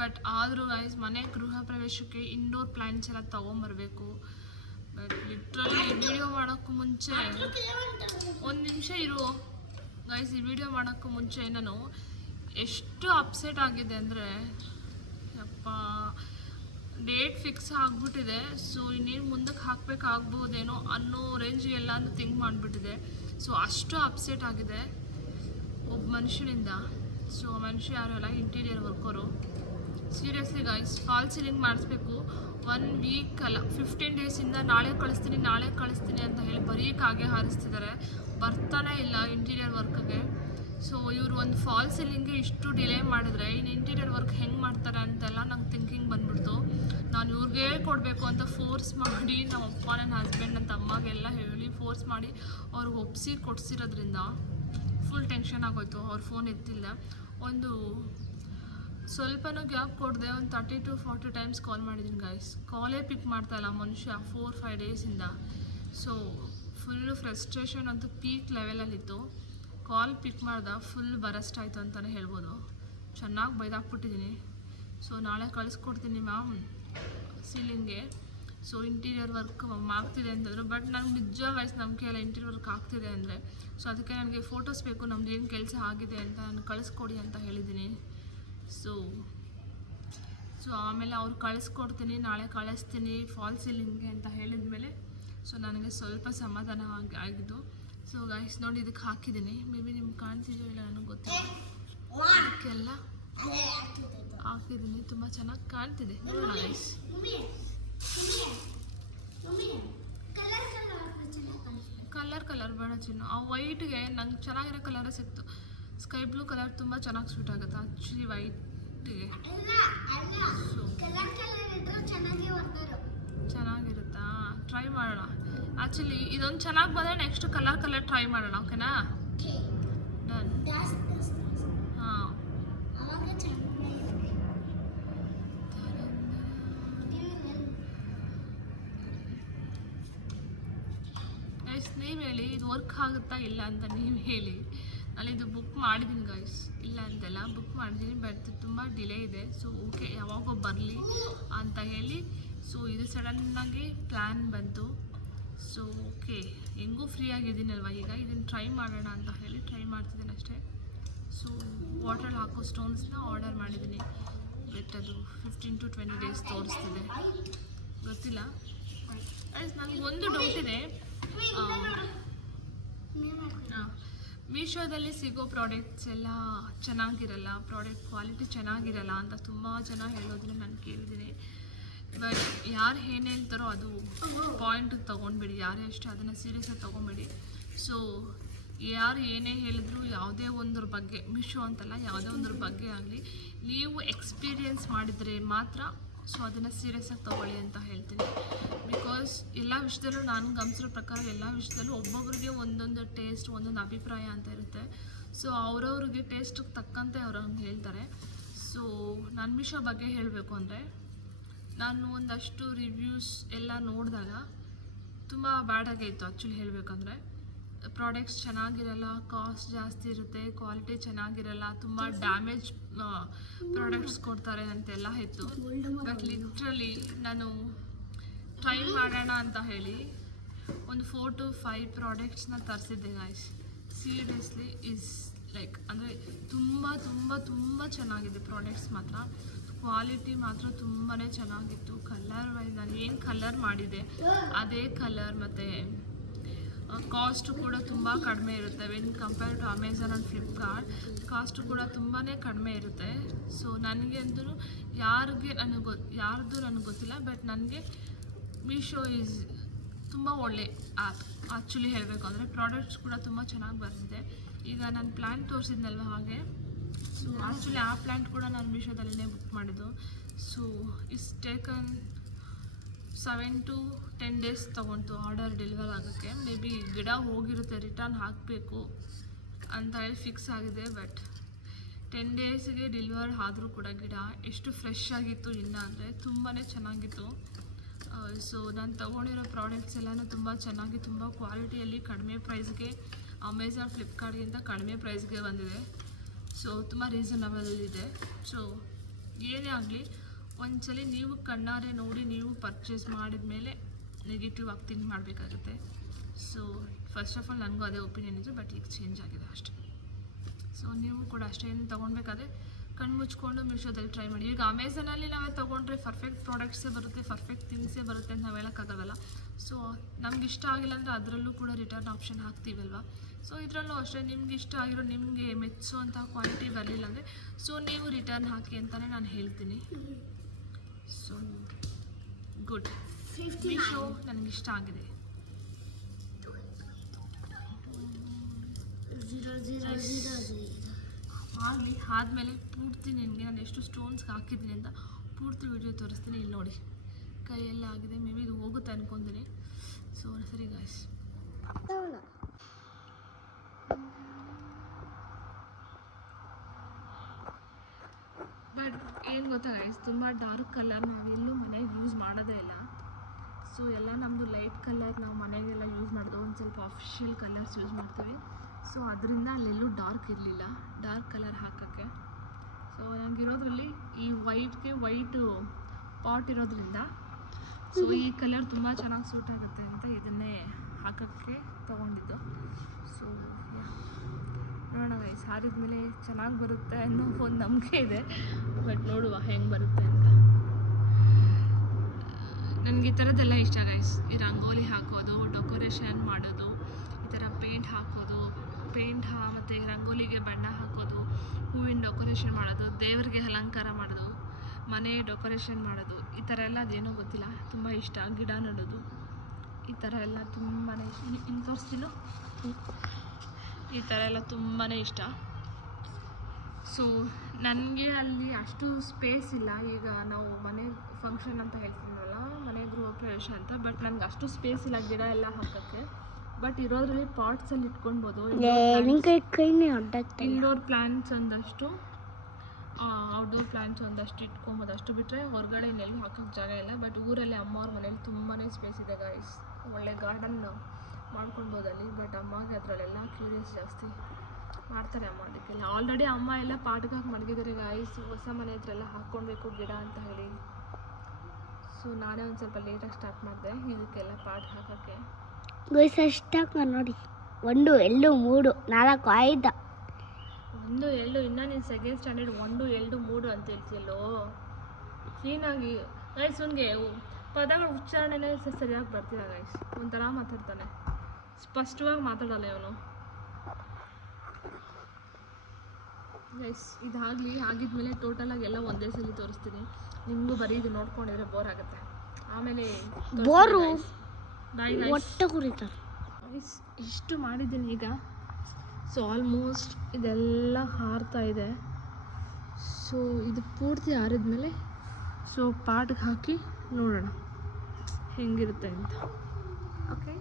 ಬಟ್ ಆದರೂ ಗೈಸ್ ಮನೆ ಗೃಹ ಪ್ರವೇಶಕ್ಕೆ ಇಂಡೋರ್ ಪ್ಲ್ಯಾಂಟ್ಸ್ ಎಲ್ಲ ತೊಗೊಂಬರ್ಬೇಕು. ಬಟ್ ಲಿಟ್ರಲಿ ವಿಡಿಯೋ ಮಾಡೋಕ್ಕೂ ಮುಂಚೆ ಒಂದು ನಿಮಿಷ ಇರು ಗೈಸ್. ಈ ವಿಡಿಯೋ ಮಾಡೋಕ್ಕೂ ಮುಂಚೆ ನಾನು ಎಷ್ಟು ಅಪ್ಸೆಟ್ ಆಗಿದೆ ಅಂದರೆ, ಯಪ್ಪ, ಡೇಟ್ ಫಿಕ್ಸ್ ಆಗಿಬಿಟ್ಟಿದೆ. ಸೊ ಇನ್ನೇನು ಮುಂದಕ್ಕೆ ಹಾಕಬೇಕಾಗ್ಬೋದೇನೋ ಅನ್ನೋ ರೇಂಜಿಗೆಲ್ಲ ಅಂತ ಥಿಂಕ್ ಮಾಡಿಬಿಟ್ಟಿದೆ. ಸೊ ಅಷ್ಟು ಅಪ್ಸೆಟ್ ಆಗಿದೆ ಒಬ್ಬ ಮನುಷ್ಯನಿಂದ. ಸೊ ಮನುಷ್ಯ ಯಾರು ಅಲ್ಲ, interior worker. Seriously guys, fall ceiling ಮಾಡಿಸ್ಬೇಕು. 1 ವೀಕ್ ಅಲ್ಲ 15 ಡೇಸಿಂದ ನಾಳೆ ಕಳಿಸ್ತೀನಿ ಅಂತ ಹೇಳಿ ಬರೀ ಕಾಗೆ ಹಾರಿಸ್ತಿದ್ದಾರೆ, ಬರ್ತಾನೆ ಇಲ್ಲ ಇಂಟೀರಿಯರ್ ವರ್ಕ್ಗೆ. ಸೊ ಇವರು ಒಂದು ಫಾಲ್ ಸೀಲಿಂಗ್ಗೆ ಇಷ್ಟು ಡಿಲೇ ಮಾಡಿದ್ರೆ ಇನ್ನು ಇಂಟೀರಿಯರ್ ವರ್ಕ್ ಹೆಂಗೆ ಮಾಡ್ತಾರೆ ಅಂತೆಲ್ಲ ನಂಗೆ ಥಿಂಕಿಂಗ್ ಬಂದ್ಬಿಡ್ತು. ನಾನು ಇವ್ರಿಗೆ ಕೊಡಬೇಕು ಅಂತ ಫೋರ್ಸ್ ಮಾಡಿ, ನಮ್ಮ ಅಪ್ಪ, ನನ್ನ ಹಸ್ಬೆಂಡ್, ನನ್ನ ತಮ್ಮಾಗೆಲ್ಲ ಹೇಳಿ ಫೋರ್ಸ್ ಮಾಡಿ ಅವ್ರಿಗೆ ಒಪ್ಪಿಸಿ ಕೊಡಿಸಿರೋದ್ರಿಂದ ಫುಲ್ ಟೆನ್ಷನ್ ಆಗೋಯ್ತು. ಅವ್ರ ಫೋನ್ ಎತ್ತಿಲ್ಲ. ಒಂದು ಸ್ವಲ್ಪನೂ ಗ್ಯಾಪ್ ಕೊಡದೆ ಒಂದು 30 to 40 ಟೈಮ್ಸ್ ಕಾಲ್ ಮಾಡಿದ್ದೀನಿ ಗೈಸ್. ಕಾಲೇ ಪಿಕ್ ಮಾಡ್ತಾಯಿಲ್ಲ ಮನುಷ್ಯ 4-5 ಡೇಸಿಂದ. ಸೊ ಫುಲ್ಲು ಫ್ರಸ್ಟ್ರೇಷನ್ ಅಂತೂ ಪೀಕ್ ಲೆವೆಲಲ್ಲಿತ್ತು. ಕಾಲ್ ಪಿಕ್ ಮಾಡ್ದೆ ಫುಲ್ ಬರಸ್ಟ್ ಆಯಿತು ಅಂತಲೇ ಹೇಳ್ಬೋದು. ಚೆನ್ನಾಗಿ ಬೈದಾಕ್ಬಿಟ್ಟಿದ್ದೀನಿ. ಸೊ ನಾಳೆ ಕಳಿಸ್ಕೊಡ್ತೀನಿ ಮ್ಯಾಮ್ ಸೀಲಿಂಗ್ಗೆ. ಸೊ ಇಂಟೀರಿಯರ್ ವರ್ಕ್ ಆಗ್ತಿದೆ ಅಂತಂದರು. ಬಟ್ ನನಗೆ ನಿಜ ವಯಸ್ಸು ನಂಬಿಕೆ ಇಲ್ಲ ಇಂಟೀರಿಯರ್ ವರ್ಕ್ ಆಗ್ತಿದೆ ಅಂದರೆ. ಸೊ ಅದಕ್ಕೆ ನನಗೆ ಫೋಟೋಸ್ ಬೇಕು, ನಮ್ದು ಏನು ಕೆಲಸ ಆಗಿದೆ ಅಂತ ನಾನು ಕಳಿಸ್ಕೊಡಿ ಅಂತ ಹೇಳಿದ್ದೀನಿ. ಸೊ ಆಮೇಲೆ ಅವ್ರು ಕಳಿಸ್ಕೊಡ್ತೀನಿ, ನಾಳೆ ಕಳಿಸ್ತೀನಿ ಫಾಲ್ ಸೀಲಿಂಗ್ಗೆ ಅಂತ ಹೇಳಿದ ಮೇಲೆ ಸೊ ನನಗೆ ಸ್ವಲ್ಪ ಸಮಾಧಾನ ಆಗಿದ್ದು. ಸೊ ಗೈಸ್ ನೋಡಿ, ಇದಕ್ಕೆ ಹಾಕಿದ್ದೀನಿ. ಮೇ ಬಿ ನಿಮ್ಗೆ ಕಾಣ್ತಿದೆಯೋ ಇಲ್ಲ ನನಗೆ ಗೊತ್ತಿಲ್ಲ. ಅದಕ್ಕೆಲ್ಲ ಹಾಕಿದ್ದೀನಿ, ತುಂಬ ಚೆನ್ನಾಗಿ ಕಾಣ್ತಿದೆ ನೋಡೋಣ ಗೈಸ್. ಕಲರ್ ಕಲರ್ ಬೇಡ ಚಿನ್ನು. ಆ ವೈಟ್ಗೆ ನಂಗೆ ಚೆನ್ನಾಗಿರೋ ಕಲರೇ ಸಿಕ್ತು. ಸ್ಕೈ ಬ್ಲೂ ಕಲರ್ ತುಂಬ ಚೆನ್ನಾಗಿ ಸೂಟ್ ಆಗುತ್ತೆ ಆ್ಯಕ್ಚುಲಿ ವೈಟ್ಗೆ. ಚೆನ್ನಾಗಿರುತ್ತಾ? ಟ್ರೈ ಮಾಡೋಣ. ಆ್ಯಕ್ಚುಲಿ ಇದೊಂದು ಚೆನ್ನಾಗಿ ಬಂದರೆ ನೆಕ್ಸ್ಟ್ ಕಲರ್ ಟ್ರೈ ಮಾಡೋಣ. ಓಕೆನಾ? ಡನ್. ಹಾಂ, ಗೈಸ್ ನೀವು ಹೇಳಿ ಇದು ವರ್ಕ್ ಆಗುತ್ತಾ ಇಲ್ಲ ಅಂತ ನೀವು ಹೇಳಿ. ನಾನು ಇದು ಬುಕ್ ಮಾಡಿದ್ದೀನಿ ಗೈಸ್, ಇಲ್ಲ ಅಂತೆಲ್ಲ ಬುಕ್ ಮಾಡಿದ್ದೀನಿ, ಬಟ್ ತುಂಬ ಡಿಲೇ ಇದೆ. ಸೊ ಓಕೆ, ಯಾವಾಗೋ ಬರಲಿ ಅಂತ ಹೇಳಿ ಸೊ ಇದು ಸಡನ್ನಾಗಿ ಪ್ಲ್ಯಾನ್ ಬಂತು. ಸೊ ಓಕೆ, ಹೆಂಗೂ ಫ್ರೀ ಆಗಿದ್ದೀನಲ್ವ ಈಗ, ಇದನ್ನು ಟ್ರೈ ಮಾಡೋಣ ಅಂತ ಹೇಳಿ ಟ್ರೈ ಮಾಡ್ತಿದ್ದೀನಿ ಅಷ್ಟೇ. ಸೊ ವಾಟ್ರಲ್ಲಿ ಹಾಕೋ ಸ್ಟೋನ್ಸ್ನ ಆರ್ಡರ್ ಮಾಡಿದ್ದೀನಿ, ಬಟ್ ಅದು 15 to 20 days ತೋರಿಸ್ತಿದೆ, ಗೊತ್ತಿಲ್ಲ. ನನಗೆ ಒಂದು ಡೌಟ್ ಇದೆ, ಮೀಶೋದಲ್ಲಿ ಸಿಗೋ ಪ್ರಾಡಕ್ಟ್ಸ್ ಎಲ್ಲ ಚೆನ್ನಾಗಿರಲ್ಲ, ಪ್ರಾಡಕ್ಟ್ ಕ್ವಾಲಿಟಿ ಚೆನ್ನಾಗಿರಲ್ಲ ಅಂತ ತುಂಬ ಜನ ಹೇಳೋದನ್ನ ನಾನು ಕೇಳಿದ್ದೀನಿ. ಬಟ್ ಯಾರು ಏನು ಹೇಳ್ತಾರೋ ಅದು ಪಾಯಿಂಟಿಗೆ ತೊಗೊಂಡ್ಬಿಡಿ, ಯಾರೇ ಅಷ್ಟೇ ಅದನ್ನು ಸೀರಿಯಸ್ಸಾಗಿ ತೊಗೊಂಬೇಡಿ. ಸೊ ಯಾರು ಏನೇ ಹೇಳಿದ್ರು ಯಾವುದೇ ಒಂದ್ರ ಬಗ್ಗೆ, ಮೀಶೋ ಅಂತಲ್ಲ ಯಾವುದೇ ಒಂದ್ರ ಬಗ್ಗೆ ಆಗಲಿ ನೀವು ಎಕ್ಸ್ಪೀರಿಯೆನ್ಸ್ ಮಾಡಿದರೆ ಮಾತ್ರ ಸೊ ಅದನ್ನು ಸೀರಿಯಸ್ಸಾಗಿ ತೊಗೊಳ್ಳಿ ಅಂತ ಹೇಳ್ತೀನಿ. ಬಿಕಾಸ್ ಎಲ್ಲ ವಿಷಯದಲ್ಲೂ ನಾನು ಗಮನಿಸಿರೋ ಪ್ರಕಾರ ಎಲ್ಲ ವಿಷಯದಲ್ಲೂ ಒಬ್ಬೊಬ್ಬರಿಗೆ ಒಂದೊಂದು ಟೇಸ್ಟ್, ಒಂದೊಂದು ಅಭಿಪ್ರಾಯ ಅಂತ ಇರುತ್ತೆ. ಸೊ ಅವ್ರವ್ರಿಗೆ ಟೇಸ್ಟಿಗೆ ತಕ್ಕಂತೆ ಅವ್ರು ಹಂಗೆ ಹೇಳ್ತಾರೆ. ಸೊ ನಾನು ಮೀಶೋ ಬಗ್ಗೆ ಹೇಳಬೇಕು ಅಂದರೆ, ನಾನು ಒಂದಷ್ಟು ರಿವ್ಯೂಸ್ ಎಲ್ಲ ನೋಡಿದಾಗ ತುಂಬ ಬ್ಯಾಡಾಗಿತ್ತು ಆ್ಯಕ್ಚುಲಿ ಹೇಳಬೇಕಂದ್ರೆ. ಪ್ರಾಡಕ್ಟ್ಸ್ ಚೆನ್ನಾಗಿರಲ್ಲ, ಕಾಸ್ಟ್ ಜಾಸ್ತಿ ಇರುತ್ತೆ, ಕ್ವಾಲಿಟಿ ಚೆನ್ನಾಗಿರಲ್ಲ, ತುಂಬ ಡ್ಯಾಮೇಜ್ ಪ್ರಾಡಕ್ಟ್ಸ್ ಕೊಡ್ತಾರೆ ಅಂತೆಲ್ಲ ಇತ್ತು. ಬಟ್ ಲಿಟ್ರಲಿ ನಾನು ಟ್ರೈ ಮಾಡೋಣ ಅಂತ ಹೇಳಿ ಒಂದು 4 to 5 ಪ್ರಾಡಕ್ಟ್ಸ್ನ ತರಿಸಿದ್ದೆ ಗೈಸ್. ಸೀರಿಯಸ್ಲಿ ಇಸ್ ಲೈಕ್ ಅಂದರೆ ತುಂಬ ತುಂಬ ತುಂಬ ಚೆನ್ನಾಗಿದೆ ಪ್ರಾಡಕ್ಟ್ಸ್ ಮಾತ್ರ. ಕ್ವಾಲಿಟಿ ಮಾತ್ರ ತುಂಬಾ ಚೆನ್ನಾಗಿತ್ತು. ಕಲರ್ ವೈಸ್ ನಾನು ಏನು ಕಲರ್ ಮಾಡಿದೆ ಅದೇ ಕಲರ್, ಮತ್ತು ಕಾಸ್ಟು ಕೂಡ ತುಂಬ ಕಡಿಮೆ ಇರುತ್ತೆ. When compare to Amazon and Flipkart cost ಕೂಡ ತುಂಬಾ ಕಡಿಮೆ ಇರುತ್ತೆ. ಸೊ ನನಗೆ ಅಂತೂ ಯಾರ್ದು ನನಗೆ ಗೊತ್ತಿಲ್ಲ, ಬಟ್ ನನಗೆ ಮೀಶೋ ಈಸ್ ತುಂಬ ಒಳ್ಳೆ ಆ್ಯಪ್ ಆ್ಯಕ್ಚುಲಿ ಹೇಳಬೇಕು ಅಂದರೆ. ಪ್ರಾಡಕ್ಟ್ಸ್ ಕೂಡ ತುಂಬ ಚೆನ್ನಾಗಿ ಬಂದಿದೆ. ಈಗ ನಾನು ಪ್ಲ್ಯಾನ್ ತೋರಿಸಿದ್ನಲ್ವ ಹಾಗೆ, ಸೊ ಆ್ಯಕ್ಚುಲಿ ಆ ಪ್ಲ್ಯಾಂಟ್ ಕೂಡ ನಾನು ಮೀಶೋದಲ್ಲೇ ಬುಕ್ ಮಾಡಿದ್ದು. So it's taken 7 to 10 days ತೊಗೊಂತು ಆರ್ಡರ್ ಡೆಲಿವರ್ ಆಗೋಕ್ಕೆ. ಮೇ ಬಿ ಗಿಡ ಹೋಗಿರುತ್ತೆ, ರಿಟರ್ನ್ ಹಾಕಬೇಕು ಅಂತ ಹೇಳಿ ಫಿಕ್ಸ್ ಆಗಿದೆ. ಬಟ್ 10 daysಗೆ ಡೆಲಿವರ್ ಆದರೂ ಕೂಡ ಗಿಡ ಎಷ್ಟು ಫ್ರೆಶ್ ಆಗಿತ್ತು ಇಲ್ಲ ಅಂದರೆ ತುಂಬಾ ಚೆನ್ನಾಗಿತ್ತು. ಸೊ ನಾನು ತೊಗೊಂಡಿರೋ ಪ್ರಾಡಕ್ಟ್ಸ್ ಎಲ್ಲನೂ ತುಂಬ ಚೆನ್ನಾಗಿ, ತುಂಬ ಕ್ವಾಲಿಟಿಯಲ್ಲಿ ಕಡಿಮೆ ಪ್ರೈಸ್ಗೆ, ಅಮೆಝಾನ್ ಫ್ಲಿಪ್ಕಾರ್ಟ್ಗಿಂತ ಕಡಿಮೆ ಪ್ರೈಸ್ಗೆ ಬಂದಿದೆ. ಸೊ ತುಂಬ ರೀಸನಬಲ್ ಇದೆ. ಸೊ ಏನೇ ಆಗಲಿ ಒಂದ್ಸಲಿ ನೀವು ಕಣ್ಣಾರೆ ನೋಡಿ ನೀವು ಪರ್ಚೇಸ್ ಮಾಡಿದ ಮೇಲೆ ನೆಗೆಟಿವ್ ಆಗಿ ಥಿಂಕ್ ಮಾಡಬೇಕಾಗುತ್ತೆ. ಸೊ ಫಸ್ಟ್ ಆಫ್ ಆಲ್ ನನಗೂ ಅದೇ ಒಪಿನಿಯನ್ ಇದೆ, ಬಟ್ ಈಗ ಚೇಂಜ್ ಆಗಿದೆ ಅಷ್ಟೇ. ಸೊ ನೀವು ಕೂಡ ಅಷ್ಟೇ, ಏನು ತೊಗೊಳ್ಬೇಕಾದ್ರೆ ಕಣ್ಣು ಮುಚ್ಕೊಂಡು ಮೀಶೋದಲ್ಲಿ ಟ್ರೈ ಮಾಡಿ. ಈಗ ಅಮೆಝಾನಲ್ಲಿ ನಾವೇ ತೊಗೊಂಡ್ರೆ ಪರ್ಫೆಕ್ಟ್ ಪ್ರಾಡಕ್ಟ್ಸೇ ಬರುತ್ತೆ, ಪರ್ಫೆಕ್ಟ್ ಥಿಂಗ್ಸೇ ಬರುತ್ತೆ ಅಂತ ನಾವು ಹೇಳೋಕ್ಕಾಗಲ್ಲ. ಸೊ ನಮ್ಗೆ ಇಷ್ಟ ಆಗಿಲ್ಲ ಅಂದರೆ ಅದರಲ್ಲೂ ಕೂಡ ರಿಟರ್ನ್ ಆಪ್ಷನ್ ಹಾಕ್ತೀವಲ್ವ. ಸೊ ಇದರಲ್ಲೂ ಅಷ್ಟೇ, ನಿಮ್ಗೆ ಇಷ್ಟ ಆಗಿರೋ, ನಿಮಗೆ ಮೆಚ್ಚುವಂಥ ಕ್ವಾಲಿಟಿ ಬರಲಿಲ್ಲ ಅಂದರೆ ಸೊ ನೀವು ರಿಟರ್ನ್ ಹಾಕಿ ಅಂತಲೇ ನಾನು ಹೇಳ್ತೀನಿ. ಸೊ ಗುಡ್, ಮೀಶೋ ನನಗಿಷ್ಟ ಆಗಿದೆ. ಆಗಲಿ ಆದಮೇಲೆ ಪೂರ್ತಿ ನಿನಗೆ ನಾನು ಎಷ್ಟು ಸ್ಟೋನ್ಸ್ಗೆ ಹಾಕಿದ್ದೀನಿ ಅಂತ ಪೂರ್ತಿ ವಿಡಿಯೋ ತೋರಿಸ್ತೀನಿ. ಇಲ್ಲಿ ನೋಡಿ ಕೈಯೆಲ್ಲ ಆಗಿದೆ, ಮೇ ಬಿ ಇದು ಹೋಗುತ್ತೆ ಅಂದ್ಕೊತೀನಿ. ಸೊ ಸರಿ ಗಾಯ್ಸ್, ಬಟ್ ಏನು ಗೊತ್ತಾ ಗೈಸ್, ತುಂಬ ಡಾರ್ಕ್ ಕಲರ್ ನಾವೆಲ್ಲೂ ಮನೆಗೆ ಯೂಸ್ ಮಾಡೋದೇ ಇಲ್ಲ. ಸೊ ಎಲ್ಲ ನಮ್ಮದು ಲೈಟ್ ಕಲರ್ ನಾವು ಮನೆಗೆಲ್ಲ ಯೂಸ್ ಮಾಡೋದು, ಒಂದು ಸ್ವಲ್ಪ ಅಫಿಷಿಯಲ್ ಕಲರ್ಸ್ ಯೂಸ್ ಮಾಡ್ತೀವಿ. ಸೊ ಅದರಿಂದ ಅಲ್ಲೆಲ್ಲೂ ಡಾರ್ಕ್ ಇರಲಿಲ್ಲ, ಡಾರ್ಕ್ ಕಲರ್ ಹಾಕೋಕ್ಕೆ. ಸೊ ನನಗಿರೋದ್ರಲ್ಲಿ ಈ ವೈಟ್ಗೆ ವೈಟು ಪಾಟ್ ಇರೋದ್ರಿಂದ ಸೊ ಈ ಕಲರ್ ತುಂಬ ಚೆನ್ನಾಗಿ ಸೂಟ್ ಆಗುತ್ತೆ ಅಂತ ಇದನ್ನೇ ಹಾಕೋಕ್ಕೆ ತೊಗೊಂಡಿದ್ದು. ಸೊ ನೋಡೋಣ ಗೈಸ್, ಹಾರಿದ ಮೇಲೆ ಚೆನ್ನಾಗಿ ಬರುತ್ತೆ ಅನ್ನೋ ಒಂದು ನಂಬಿಕೆ ಇದೆ. ಬಟ್ ನೋಡುವ ಹೆಂಗೆ ಬರುತ್ತೆ ಅಂತ. ನನಗೆ ಈ ಥರದ್ದೆಲ್ಲ ಇಷ್ಟ ಗೈಸ್, ಈ ರಂಗೋಲಿ ಹಾಕೋದು, ಡೆಕೋರೇಷನ್ ಮಾಡೋದು, ಈ ಥರ ಪೇಂಟ್ ಹಾಕೋದು, ಮತ್ತು ರಂಗೋಲಿಗೆ ಬಣ್ಣ ಹಾಕೋದು, ಹೂವಿನ ಡೆಕೋರೇಷನ್ ಮಾಡೋದು, ದೇವರಿಗೆ ಅಲಂಕಾರ ಮಾಡೋದು, ಮನೆ ಡೆಕೋರೇಷನ್ ಮಾಡೋದು, ಈ ಥರ ಎಲ್ಲ ಅದೇನೋ ಗೊತ್ತಿಲ್ಲ ತುಂಬ ಇಷ್ಟ. ಗಿಡ ನೆಡೋದು, ಈ ಥರ ಎಲ್ಲ ತುಂಬಾ ಇಷ್ಟ. ಇನ್ನು ತೋರಿಸ್ತೀನೋ ಈ ಥರ ಎಲ್ಲ ತುಂಬಾ ಇಷ್ಟ. ಸೊ ನನಗೆ ಅಲ್ಲಿ ಅಷ್ಟು ಸ್ಪೇಸ್ ಇಲ್ಲ. ಈಗ ನಾವು ಮನೆ ಫಂಕ್ಷನ್ ಅಂತ ಹೇಳ್ತೀನಲ್ಲ, ಮನೆ ಗೃಹ ಪ್ರವೇಶ ಅಂತ, ಬಟ್ ನನಗೆ ಅಷ್ಟು ಸ್ಪೇಸ್ ಇಲ್ಲ ಗಿಡ ಎಲ್ಲ ಹಾಕೋಕ್ಕೆ. ಬಟ್ ಇರೋದ್ರಲ್ಲಿ ಪಾಟ್ಸಲ್ಲಿ ಇಟ್ಕೊಳ್ಬೋದು. ಇಂಡೋರ್ ಪ್ಲ್ಯಾಂಟ್ಸ್ ಒಂದಷ್ಟು, ಔಟ್ಡೋರ್ ಪ್ಲ್ಯಾಂಟ್ಸ್ ಒಂದಷ್ಟು ಇಟ್ಕೊಬೋದು. ಅಷ್ಟು ಬಿಟ್ಟರೆ ಹೊರಗಡೆ ಇನ್ನೆಲ್ಲೂ ಹಾಕೋಕ್ಕೆ ಜಾಗ ಇಲ್ಲ. ಬಟ್ ಊರಲ್ಲಿ ಅಮ್ಮ ಅವ್ರ ಮನೇಲಿ ತುಂಬಾ ಸ್ಪೇಸ್ ಇದೆ ಗೈಸ್. ಒಳ್ಳೆ ಗಾರ್ಡನ್ ಮಾಡ್ಕೊಳ್ಬೋದು ಅಲ್ಲಿ. ಬಟ್ ಅಮ್ಮಗೆ ಅದರಲ್ಲೆಲ್ಲ ಕ್ಯೂರಿಯಸ್ ಜಾಸ್ತಿ, ಮಾಡ್ತಾರೆ ಅಮ್ಮ ಅದಕ್ಕೆಲ್ಲ. ಆಲ್ರೆಡಿ ಅಮ್ಮ ಎಲ್ಲ ಪಾಟ್ಗೆ ಹಾಕಿ ಮಡಗಿದ್ದಾರೆ ಗೈಸ್. ಹೊಸ ಮನೆ ಹತ್ರ ಎಲ್ಲ ಹಾಕ್ಕೊಳ್ಬೇಕು ಗಿಡ ಅಂತ ಹೇಳಿ. ಸೊ ನಾನೇ ಒಂದು ಸ್ವಲ್ಪ ಲೇಟಾಗಿ ಸ್ಟಾರ್ಟ್ ಮಾಡಿದೆ ಇದಕ್ಕೆಲ್ಲ ಪಾಟ್ಗೆ ಹಾಕೋಕ್ಕೆ. ಅಷ್ಟಾಗ ನೋಡಿ, 1 2 3 4 5. 1 2 ಇನ್ನೂ ನೀನು ಸೆಕೆಂಡ್ ಸ್ಟ್ಯಾಂಡರ್ಡ್ 1 2 3 ಅಂತ ಹೇಳ್ತೀಯಲ್ಲೋ. ಕ್ಲೀನಾಗಿ ಗೈಸ್, ಅವನಿಗೆ ಪದಗಳ ಉಚ್ಚಾರಣೆನೇ ಸರಿಯಾಗಿ ಬರ್ತಿಲ್ಲ ಗೈಸ್. ಒಂಥರ ಮಾತಾಡ್ತಾನೆ, ಸ್ಪಷ್ಟವಾಗಿ ಮಾತಾಡಲ್ಲ ಇವನು ಗೈಸ್. ಇದಾಗಲಿ, ಆಗಿದ್ಮೇಲೆ ಟೋಟಲಾಗಿ ಎಲ್ಲ ಒಂದೇ ಸಲ ತೋರಿಸ್ತೀನಿ ನಿಮಗೂ. ಬರೀ ಇದು ನೋಡ್ಕೊಂಡಿದ್ರೆ ಬೋರ್ ಆಗುತ್ತೆ. ಆಮೇಲೆ ಗೈಸ್ ಇಷ್ಟು ಮಾಡಿದ್ದೀನಿ ಈಗ. ಸೊ ಆಲ್ಮೋಸ್ಟ್ ಇದೆಲ್ಲ ಹಾರ್ತಾ ಇದೆ. ಸೊ ಇದು ಪೂರ್ತಿ ಆರಿದ್ಮೇಲೆ ಸೊ ಪಾಟ್ಗೆ ಹಾಕಿ ನೋಡೋಣ ಹೆಂಗಿರುತ್ತೆ ಅಂತ. ಓಕೆ,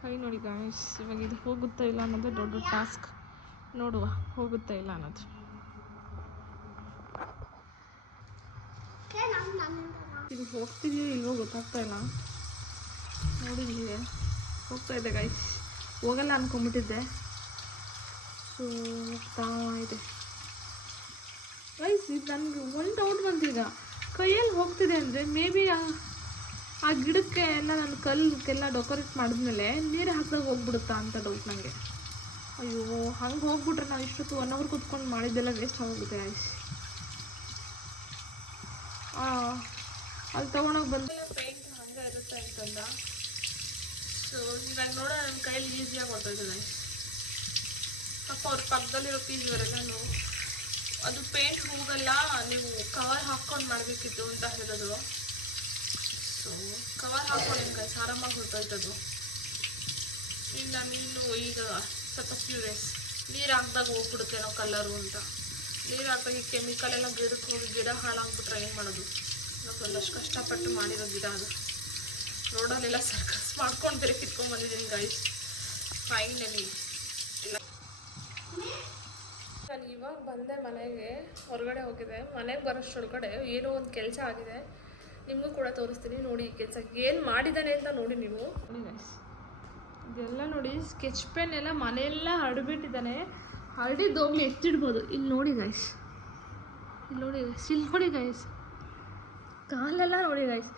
ಕೈ ನೋಡಿ ಗಾಯ್ಸ್. ಇವಾಗ ಇದು ಹೋಗುತ್ತಾ ಇಲ್ಲ ಅನ್ನೋದು ದೊಡ್ಡ ಟಾಸ್ಕ್. ನೋಡುವ ಹೋಗುತ್ತಾ ಇಲ್ಲ ಅನ್ನೋದು. ಇದು ಹೋಗ್ತಿದೆಯೋ ಇಲ್ವೋ ಗೊತ್ತಾಗ್ತಾ ಇಲ್ಲ. ನೋಡಿ ನಿಮಗೆ ಹೋಗ್ತಾ ಇದೆ ಗೈಸ್. ಹೋಗಲ್ಲ ಅಂದ್ಕೊಂಬಿಟ್ಟಿದ್ದೆ. ಸೊ ಹೋಗ್ತಾ ಇದೆ ಗೈಸ್. ಇದು ನನಗೆ ಒಂದು ಡೌಟ್ ಬಂತೀಗ, ಕೈಯಲ್ಲಿ ಹೋಗ್ತಿದೆ ಅಂದರೆ ಮೇ ಬಿ ಆ ಗಿಡಕ್ಕೆ ಎಲ್ಲ ನಾನು ಕಲ್ಲೆಲ್ಲ ಡೆಕೋರೇಟ್ ಮಾಡಿದ್ಮೇಲೆ ನೀರು ಹಾಕಿದಾಗ ಹೋಗ್ಬಿಡುತ್ತಾ ಅಂತ ಡೌಟ್ ನನಗೆ. ಅಯ್ಯೋ, ಹಂಗೆ ಹೋಗ್ಬಿಟ್ರೆ ನಾವು ಇಷ್ಟೊತ್ತು 1 hour ಕೂತ್ಕೊಂಡು ಮಾಡಿದ್ದೆಲ್ಲ ವೇಸ್ಟ್ ಆಗೋಗುತ್ತೆ ಗೈಸ್. ಅಲ್ಲಿ ತೊಗೊಂಡೋಗಿ ಬಂದು ಪೇಂಟ್ ಹಂಗೆ ಇರುತ್ತೆ ಅಂತಂದ. ಸೊ ಇವಾಗ ನೋಡೋ ನನ್ನ ಕೈಯಲ್ಲಿ ಈಸಿಯಾಗಿ ಹೊರಟೋಯ್ತು ಗೈಸ್. ಪಾಪ ಅವ್ರ ಪಕ್ಕದಲ್ಲಿರೋ ಪೀಸ್ವರೆಲ್ಲೂ ಅದು ಪೇಂಟ್ ಹೋಗಲ್ಲ, ನೀವು ಕವರ್ ಹಾಕ್ಕೊಂಡು ಮಾಡಬೇಕಿತ್ತು ಅಂತ ಹೇಳಿದ್ರು. ಸೊ ಕವರ್ ಹಾಕ್ಕೊಂಡು ಗೈಸ್ ಆರಾಮಾಗಿ ಹೊರಟೋಯ್ತದು. ಈಗ ನಾನಿನ್ನು ಈಗ ಸ್ವಲ್ಪ ಕ್ಯೂರಿಯಸ್, ನೀರು ಹಾಕ್ದಾಗ ಹೋಗ್ಬಿಡುತ್ತೇನೋ ಕಲರು ಅಂತ. ನೀರು ಹಾಕ್ದಾಗ ಈ ಕೆಮಿಕಲ್ ಎಲ್ಲ ಗಿಡಕ್ಕೆ ಹೋಗಿ ಗಿಡ ಹಾಳಾಗ್ಬಿಟ್ರೆ ಏನು ಮಾಡೋದು? ನಾವು ಒಂದಷ್ಟು ಕಷ್ಟಪಟ್ಟು ಮಾಡಿರೋ ಗಿಡ ಅದು. ರೋಡಲ್ಲೆಲ್ಲ ಸರ್ಕಸ್ ಮಾಡ್ಕೊಂಡು ಬೇರೆ ಕಿತ್ಕೊಂಡ್ಬಂದಿದ್ದೀನಿ ಗೈಸ್. ಫೈನಲಿ ನಾನು ಇವಾಗ ಬಂದೆ ಮನೆಗೆ, ಹೊರಗಡೆ ಹೋಗಿದೆ. ಮನೆಗೆ ಬರೋಷ್ಟೊಳಗಡೆ ಏನೋ ಒಂದು ಕೆಲಸ ಆಗಿದೆ. ನಿಮಗೂ ಕೂಡ ತೋರಿಸ್ತೀನಿ ನೋಡಿ. ಈ ಕೆಲಸ ಏನು ಮಾಡಿದ್ದಾನೆ ಅಂತ ನೋಡಿ ನೀವು. ನೋಡಿ ಗೈಸ್, ಇದೆಲ್ಲ ನೋಡಿ, ಸ್ಕೆಚ್ ಪೆನ್ ಎಲ್ಲ ಮನೆಯೆಲ್ಲ ಹರಡಿಬಿಟ್ಟಿದ್ದಾನೆ. ಹರಡಿದ್ದೋಗ್ಲಿ ಎತ್ತಿಡ್ಬೋದು. ಇಲ್ಲಿ ನೋಡಿ ಗೈಸ್, ಇಲ್ಲಿ ನೋಡಿ ಗೈಸ್, ಇಲ್ಲಿ ನೋಡಿ ಗೈಸ್, ಕಾಲೆಲ್ಲ ನೋಡಿ ಗೈಸ್,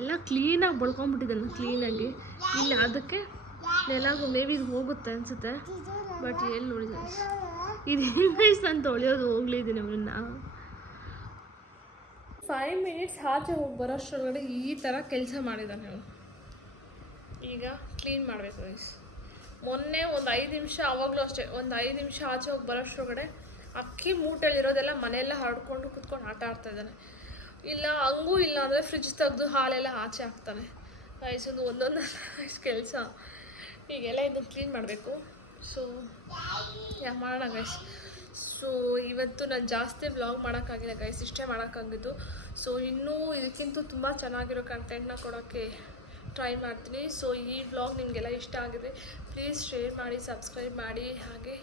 ಎಲ್ಲ ಕ್ಲೀನಾಗಿ ಬಳ್ಕೊಂಬಿಟ್ಟಿದ್ದಾನೆ ಕ್ಲೀನಾಗಿ. ಇಲ್ಲಿ ಅದಕ್ಕೆ ನೆಲಾಗು ಮೇ ಬಿ ಇದು ಹೋಗುತ್ತೆ ಅನಿಸುತ್ತೆ. ಬಟ್ ಎಲ್ಲಿ ನೋಡಿ ಗೈಸ್, ಇದು ಹೆಂಗೆ ಗೈಸ್ ನಾನು ತೊಳೆಯೋದು? ಹೋಗ್ಲಿದ್ದೀನಿ ಅವನ್ನ 5 minutes ಆಚೆ ಹೋಗಿ ಬರೋಷ್ಟರೊಳಗಡೆ ಈ ಥರ ಕೆಲಸ ಮಾಡಿದ್ದಾನೆ ಅವನು. ಈಗ ಕ್ಲೀನ್ ಮಾಡಬೇಕು ಗೈಸ್. ಮೊನ್ನೆ ಒಂದು 5 ನಿಮಿಷ, ಆವಾಗಲೂ ಅಷ್ಟೇ, ಒಂದು 5 ನಿಮಿಷ ಆಚೆ ಹೋಗಿ ಬರೋಷ್ಟರೊಳಗಡೆ ಅಕ್ಕಿ ಮೂಟೆಯಲ್ಲಿರೋದೆಲ್ಲ ಮನೆಯೆಲ್ಲ ಹರಡ್ಕೊಂಡು ಕುತ್ಕೊಂಡು ಆಟ ಆಡ್ತಾಯಿದ್ದಾನೆ. ಇಲ್ಲ ಹಂಗೂ ಇಲ್ಲ ಅಂದರೆ ಫ್ರಿಜ್ ತೆಗೆದು ಹಾಲೆಲ್ಲ ಆಚೆ ಹಾಕ್ತಾನೆ ಗೈಸ್. ಒಂದೊಂದು ಕೆಲಸ. ಈಗೆಲ್ಲ ಇದನ್ನು ಕ್ಲೀನ್ ಮಾಡಬೇಕು. ಸೊ ಮಾಡೋಣ ಗೈಸ್. ಸೊ ಇವತ್ತು ನಾನು ಜಾಸ್ತಿ ವ್ಲಾಗ್ ಮಾಡೋಕ್ಕಾಗಿಲ್ಲ ಗೈಸ್, ಇಷ್ಟೇ ಮಾಡೋಕ್ಕಾಗಿದ್ದು. ಸೊ ಇನ್ನೂ ಇದಕ್ಕಿಂತ ತುಂಬ ಚೆನ್ನಾಗಿರೋ ಕಂಟೆಂಟ್ನ ಕೊಡೋಕ್ಕೆ ಟ್ರೈ ಮಾಡ್ತೀನಿ. ಸೊ ಈ ವ್ಲಾಗ್ ನಿಮಗೆಲ್ಲ ಇಷ್ಟ ಆಗಿದೆ, ಪ್ಲೀಸ್ ಶೇರ್ ಮಾಡಿ, ಸಬ್ಸ್ಕ್ರೈಬ್ ಮಾಡಿ. ಹಾಗೆ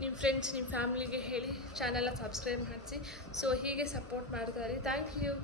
ನಿಮ್ಮ ಫ್ರೆಂಡ್ಸ್, ನಿಮ್ಮ ಫ್ಯಾಮಿಲಿಗೆ ಹೇಳಿ ಚಾನೆಲ್ನ ಸಬ್ಸ್ಕ್ರೈಬ್ ಮಾಡಿಸಿ. ಸೊ ಹೀಗೆ ಸಪೋರ್ಟ್ ಮಾಡ್ತಾರೆ. Thank you.